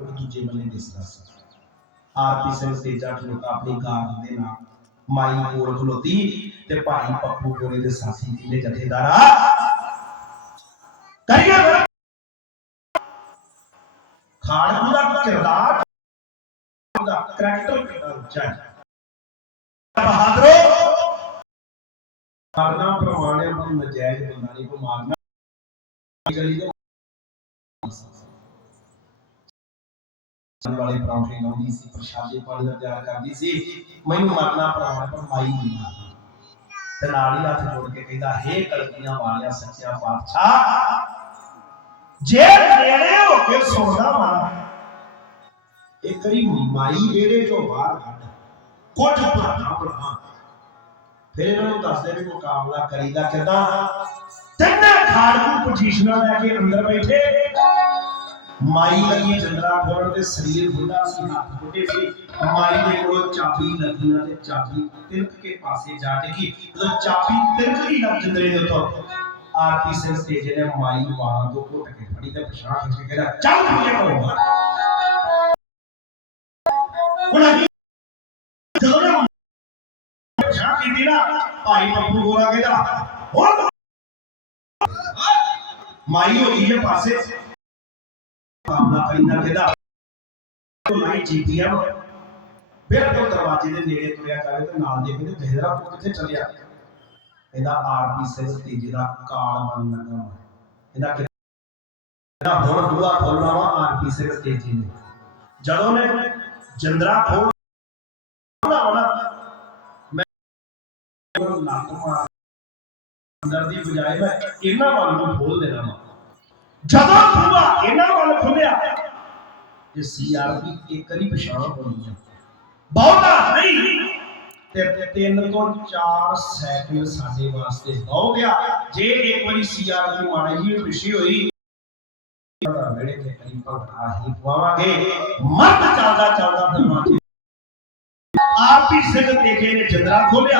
ਉਹ ਦੂਜੇ ਬੰਨੇ ਦਿਸਦਾ ਸੀ। ਆਰਪੀ ਸਿੰਘ ਤੇਜਾ ਖਲੋਤਾ ਆਪਣੀ ਕਾਰ ਦੇ ਨਾਲ। ਮਾਈ ਕੋਲ ਖਲੋਤੀ ਤੇ ਭਾਈ ਪੱਪੂ ਕੋਲੇ ਦੇ ਸਾਥੀ ਕਿਲੇ ਜਥੇਦਾਰਾ, ਕਰੀਏ ਫਿਰ। ਦਾ ਕਿਰਦਾਰ ਉਹਦਾ ਕਰੈਕਟਰ ਕਿੰਨਾ ਬਹਾਦਰੋ। ਕਰਨਾ ਪ੍ਰਮਾਣਿਆ ਪਰ ਨਜਾਇਜ਼ ਬੰਦਾ ਨਹੀਂ ਕੋ ਮਾਰਨਾ। ਗਲੀ ਦੇ ਵਾਲੇ ਪਰੌਂਠੇ ਲਾਉਂਦੀ ਸੀ, ਪ੍ਰਸ਼ਾਦੇ ਪਾਣੀ ਦਾ ਤਿਆਰ ਕਰਦੀ ਸੀ। ਮੈਨੂੰ ਮਰਨਾ ਪ੍ਰਮਾਣ ਪਰ ਮਾਈ ਨਹੀਂ ਮਾਰਦੀ ਤੇ ਨਾਲ ਹੀ ਹੱਥ ਜੋੜ ਕੇ ਕਹਿੰਦਾ, ਹੇ ਕਲਕੀਆਂ ਵਾਲਿਆ, ਸੱਚਿਆ ਪਾਤਸ਼ਾਹ, ਜੇ ਨੇੜੇ ਹੋ ਕੇ ਸੌਦਾ ਮਾਰਾ ਇੱਕ ਵਾਰੀ ਮਾਈ ਵਿਹੜੇ ਚੋਂ ਬਾਹਰ ਕੱਢ, ਕੁਝ ਭਰਾਣਾ ਬਣਾ ਫਿਰ ਇਹਨਾਂ ਨੂੰ ਦੱਸਦੇ ਵੀ ਮੁਕਾਬਲਾ ਕਰੀਦਾ ਕਿਦਾਂ? ਤਿੰਨੇ ਖਾੜਕੂ ਪੋਜੀਸ਼ਨਾਂ ਲੈ ਕੇ ਅੰਦਰ ਬੈਠੇ। ਮਾਈ ਲੱਗੀ ਜੰਦਰਾ ਫੋੜਨ ਤੇ ਸਰੀਰ ਬੁੱਢਾ ਸੀ, ਹੱਥ ਬੁੱਢੇ ਸੀ। ਮਾਈ ਦੇ ਕੋਲ ਚਾਬੀ ਲੱਗੀ ਨਾ ਤੇ ਚਾਬੀ ਤਿਲਕ ਕੇ ਪਾਸੇ ਜਾ ਟਿਕੀ ਜਦੋਂ ਚਾਬੀ ਤਿਲਕ ਗਈ ਨਾ ਜੰਦਰੇ ਦੇ ਉੱਤੋਂ, ਆਰਤੀ ਸਿੰਘ ਤੇਜੇ ਨੇ ਮਾਈ ਵਾਲਾਂ ਤੋਂ ਘੁੱਟ ਕੇ ਫੜੀ ਤੇ ਪਛਾਣ ਕੇ ਕਹਿੰਦਾ ਚੱਲ ਪੂਜੇ ਕਰੋ ਹੁਣ ਅਗੀ ਕੀਤੀ ਨਾ ਭਾਈ ਪੱਪੂ ਗੋਰਾ ਕਹਿੰਦਾ ਮਾਈ ਹੋਈ ਹੈ ਪਾਸੇ। ਮਾਮਲਾ ਕਰੀਦਾ ਕਹਿੰਦਾ ਉਹ ਲਾਈ ਬਿਲਕੁਲ ਦਰਵਾਜ਼ੇ ਦੇ ਨੇੜੇ ਤੁਰਿਆ ਕਰੇ ਤੇ ਨਾਲ ਦੇ ਕਹਿੰਦੇ ਜਹੇਦਰਾ ਤੂੰ ਕਿੱਥੇ ਚੱਲਿਆ? ਇਹਦਾ ਆਰਪੀ ਸਿੰਘ ਤੀਜੇ ਦਾ ਕਾਲ ਬਣ ਲੱਗਾ ਇਹਦਾ ਕਿ ਹੁਣ ਦੂਆ ਖੋਲਣਾ ਵਾ ਆਰਪੀ ਸਿੰਘ ਤੀਜੇ ਨੇ। ਜਦੋਂ ਨੇ ਜੰਦਰਾ ਖੋਲਣਾ ਵਾ ਮੈਂ ਉਹਨੂੰ ਲੱਤ ਮਾਰ, ਅੰਦਰ ਦੀ ਬਜਾਏ ਮੈਂ ਇਹਨਾਂ ਵੱਲ ਨੂੰ ਖੋਲ ਦੇਣਾ ਵਾ। ਜਦੋਂ ਖੁੱਲਾ ਇਹਨਾਂ ਵੱਲ ਖੁੱਲਿਆ ਤੇ ਸੀਆਰਪੀ ਇੱਕ ਵਾਰੀ ਪਛਾਣ ਹੋਣੀ ਆ। ਬਹੁਤਾ ਨਹੀਂ। ਤੇ ਤਿੰਨ ਤੋਂ 4 ਸੈਕਿੰਡ ਸਾਡੇ ਵਾਸਤੇ ਬਹੁਤ ਗਿਆ। ਜੇ ਇੱਕ ਵਾਰੀ ਸੀਆਰਪੀ ਮਾੜੀ ਜੀ ਪਿਛੀ ਹੋਈ ਵੇੜੇ ਤੇ ਕਰੀ ਭਗਤਾ ਹੀ ਪਵਾਵਾਂਗੇ। ਮਰਦ ਚੱਲਦਾ ਚੱਲਦਾ ਦਰਵਾਜ਼ੇ ਆਰਪੀ ਸਿੰਘ ਤੇਜੇ ਨੇ ਜੰਦਰਾ ਖੋਲਿਆ।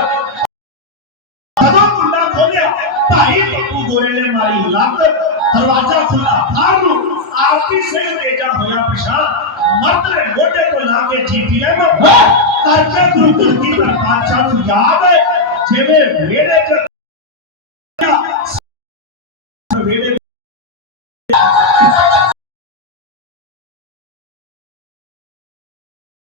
ਜਦੋਂ ਕੁੰਡਾ ਖੋਲਿਆ ਭਾਈ ਪੱਪੂ ਗੋਰੇ ਨੇ ਮਾਰੀ ਲੱਤ। ਦਰਵਾਜ਼ਾ ਖੁੱਲਾ ਬਾਹਰ ਨੂੰ ਆਰਪੀ ਸਿੰਘ ਤੇਜਾ ਹੋਇਆ ਪਛਾਣ ਮਰਦ ਨੇ ਮੋਢੇ ਤੋਂ ਲਾ ਕੇ ਜੀਪੀਐਮ ਕਰਕੇ ਗੁਰੂ ਗ੍ਰੰਥੀ ਦਾ ਪਾਤਸ਼ਾਹ ਨੂੰ ਯਾਦ ਹੈ? ਜਿਵੇਂ ਵਿਹੜੇ ਚ